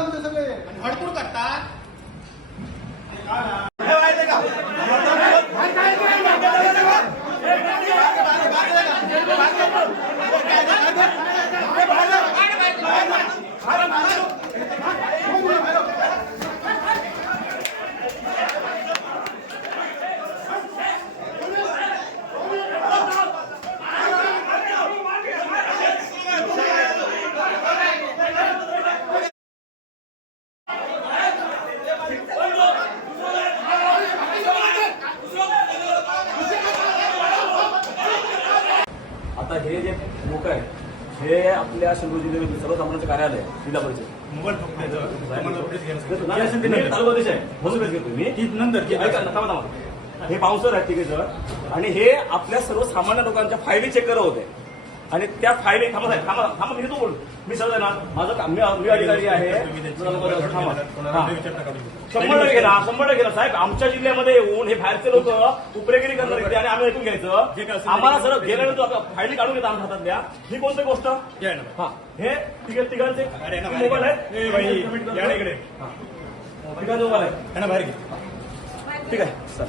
आमचे सगळे. हडकूड करतात. हे माहिती आता हे जे लोक आहेत हे आपल्या शिंदूर जिल्ह्यातील सर्वसामान्यांचं कार्यालय आहे, जिल्हा परिषद मोबाईल फक्त द्यायचं. मला उपदेश घ्यायचा. नाही, असेल ते नंतर. तालुका अध्यक्ष आहे म्हणून घेतो मी ती नंतर हे ऐका ना, थांबा थांबा हे बाउन्सर आहेत तिघे जण आणि हे आपल्या सर्वसामान्य लोकांच्या फायली चेक करत होते आणि त्या फायली थांबा थांबा थांबा मी तू बोल मी सर ना माझं काम मी अधिकारी आहे. शंभर टक्के ना शंभर टक्के ना साहेब आमच्या जिल्ह्यामध्ये येऊन हे बाहेरचे लोक उपरेगिरी करणार आहेत आणि आम्ही ऐकून घ्यायचं. आम्हाला सर गेल्यानंतर आता फायली काढून घेतात आमच्या हातातल्या. ही कोणती गोष्ट. हा. हे तिघे तिघांचे मोबाईल आहेत? मोबाईल आहे. ठीक आहे सर